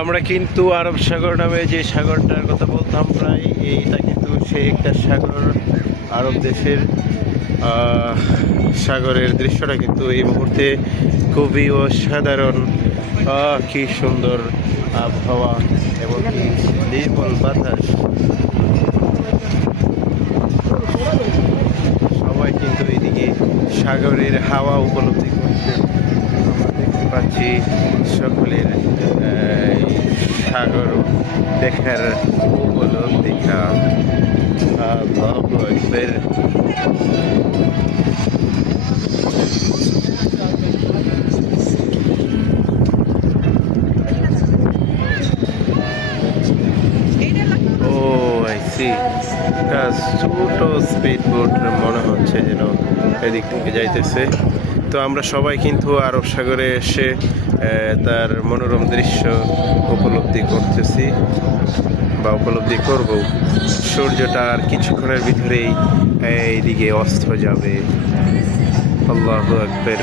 আমরা কিন্তু আরব সাগর নামে যে সাগরটার কথা বলতাম প্রায়, এইটা কিন্তু সেই একটা সাগর। আরব দেশের সাগরের দৃশ্যটা কিন্তু এই মুহূর্তে খুবই অসাধারণ। কি সুন্দর আবহাওয়া এবং কি নির্মল বাতাস। সবাই কিন্তু এইদিকে সাগরের হাওয়া উপলব্ধি করছে। আমরা দেখতে পাচ্ছি সকলের সাগর দেখার উপলব্ধিকা। আল্লাহু আকবার। ও আই সি, একটা ছোট স্পিড বোট মনে হচ্ছে যেন এদিক থেকে যাইতেছে। তো আমরা সবাই কিন্তু আরব সাগরে এসে তার মনোরম দৃশ্য উপলব্ধি করতেছি বা উপলব্ধি করব। সূর্যটা আর কিছুক্ষণের ভিতরেই এইদিকে অস্ত যাবে। আল্লাহু আকবার।